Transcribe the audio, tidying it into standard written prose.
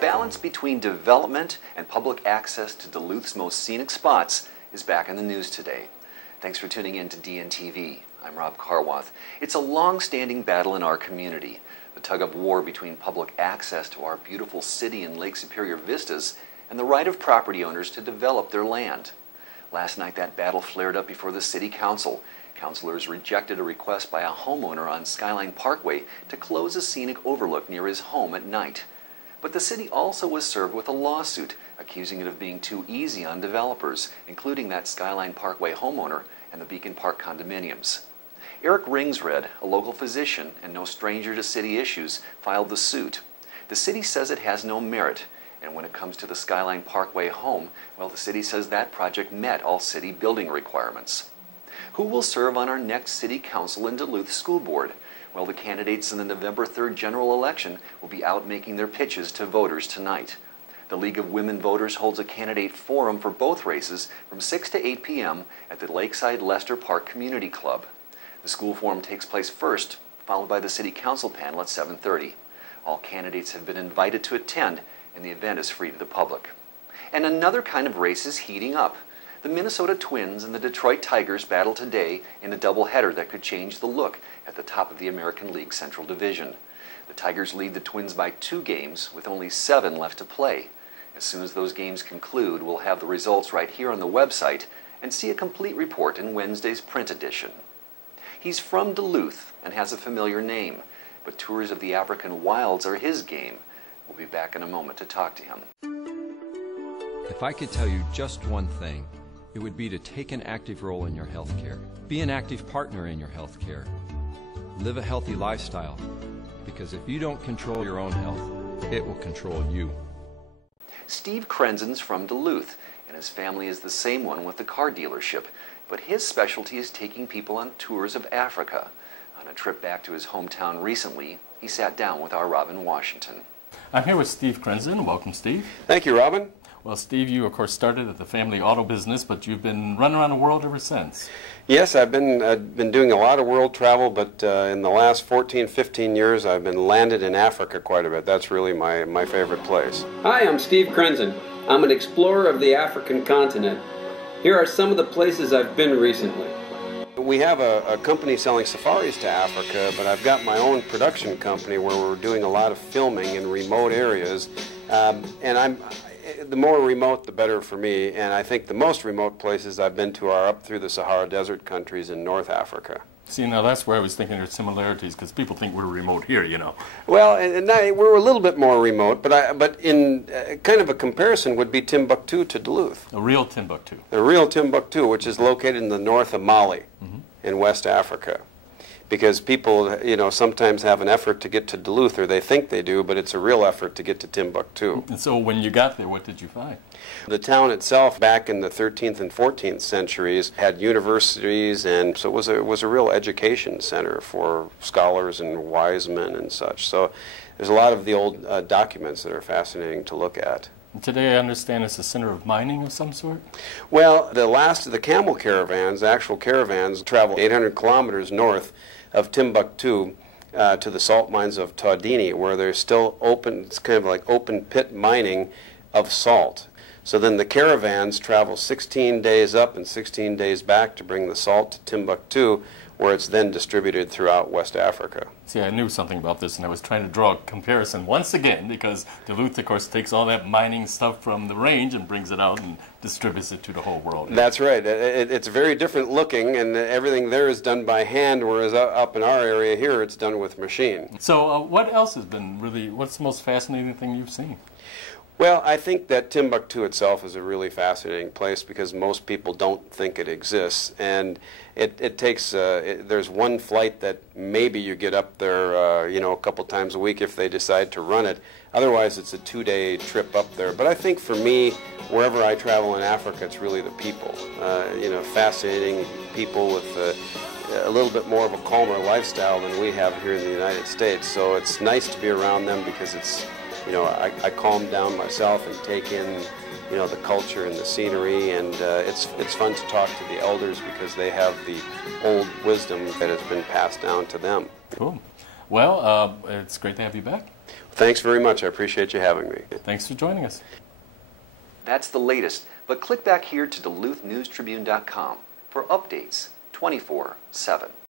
balance between development and public access to Duluth's most scenic spots is back in the news today. Thanks for tuning in to DNTV. I'm Rob Carwath. It's a long-standing battle in our community, the tug-of-war between public access to our beautiful city and Lake Superior vistas and the right of property owners to develop their land. Last night that battle flared up before the City Council. Councilors rejected a request by a homeowner on Skyline Parkway to close a scenic overlook near his home at night. But the city also was served with a lawsuit accusing it of being too easy on developers, including that Skyline Parkway homeowner and the Beacon Park condominiums. Eric Ringsred, a local physician and no stranger to city issues, filed the suit. The city says it has no merit, and when it comes to the Skyline Parkway home, well, the city says that project met all city building requirements. Who will serve on our next City Council and Duluth School Board? Well, the candidates in the November 3rd general election will be out making their pitches to voters tonight. The League of Women Voters holds a candidate forum for both races from 6 to 8 p.m. at the Lakeside Lester Park Community Club. The school forum takes place first, followed by the City Council panel at 7:30. All candidates have been invited to attend, and the event is free to the public. And another kind of race is heating up. The Minnesota Twins and the Detroit Tigers battle today in a doubleheader that could change the look at the top of the American League Central Division. The Tigers lead the Twins by 2 games with only 7 left to play. As soon as those games conclude, we'll have the results right here on the website and see a complete report in Wednesday's print edition. He's from Duluth and has a familiar name, but tours of the African wilds are his game. We'll be back in a moment to talk to him. If I could tell you just one thing, it would be to take an active role in your health care. Be an active partner in your health care. Live a healthy lifestyle, because if you don't control your own health, it will control you. Steve Krenzen's from Duluth, and his family is the same one with the car dealership, but his specialty is taking people on tours of Africa. On a trip back to his hometown recently, he sat down with our Robin Washington. I'm here with Steve Krenzen. Welcome, Steve. Thank you, Robin. Well, Steve, you, of course, started at the family auto business, but you've been running around the world ever since. Yes, I've been doing a lot of world travel, but in the last 14, 15 years, I've been landed in Africa quite a bit. That's really my favorite place. Hi, I'm Steve Krenzen. I'm an explorer of the African continent. Here are some of the places I've been recently. We have a company selling safaris to Africa, but I've got my own production company where we're doing a lot of filming in remote areas, the more remote, the better for me, and I think the most remote places I've been to are up through the Sahara Desert countries in North Africa. See, now that's where I was thinking there's similarities, because people think we're remote here, you know. Well, and we're a little bit more remote, but in kind of a comparison would be Timbuktu to Duluth. A real Timbuktu. The real Timbuktu, which is located in the north of Mali, in West Africa. Because people, sometimes have an effort to get to Duluth, or they think they do, but it's a real effort to get to Timbuktu. And so when you got there, what did you find? The town itself, back in the 13th and 14th centuries, had universities, and so it was a real education center for scholars and wise men and such. So there's a lot of the old documents that are fascinating to look at. And today I understand it's a center of mining of some sort? Well, the last of the camel caravans, the actual caravans, traveled 800 kilometers north of Timbuktu to the salt mines of Taudini, where they're still open. It's kind of like open pit mining of salt. So then the caravans travel 16 days up and 16 days back to bring the salt to Timbuktu, where it's then distributed throughout West Africa. See, I knew something about this, and I was trying to draw a comparison once again, because Duluth, of course, takes all that mining stuff from the range and brings it out and distributes it to the whole world. That's right. It's very different looking, and everything there is done by hand, whereas up in our area here, it's done with machine. So what else has been what's the most fascinating thing you've seen? Well, I think that Timbuktu itself is a really fascinating place because most people don't think it exists, and it takes, there's one flight that maybe you get up there, a couple times a week if they decide to run it. Otherwise, it's a 2-day trip up there. But I think for me, wherever I travel in Africa, it's really the people. Fascinating people with a little bit more of a calmer lifestyle than we have here in the United States. So it's nice to be around them because it's, I calm down myself and take in, the culture and the scenery, and it's fun to talk to the elders because they have the old wisdom that has been passed down to them. Cool. Well, it's great to have you back. Thanks very much. I appreciate you having me. Thanks for joining us. That's the latest, but click back here to DuluthNewsTribune.com for updates 24/7.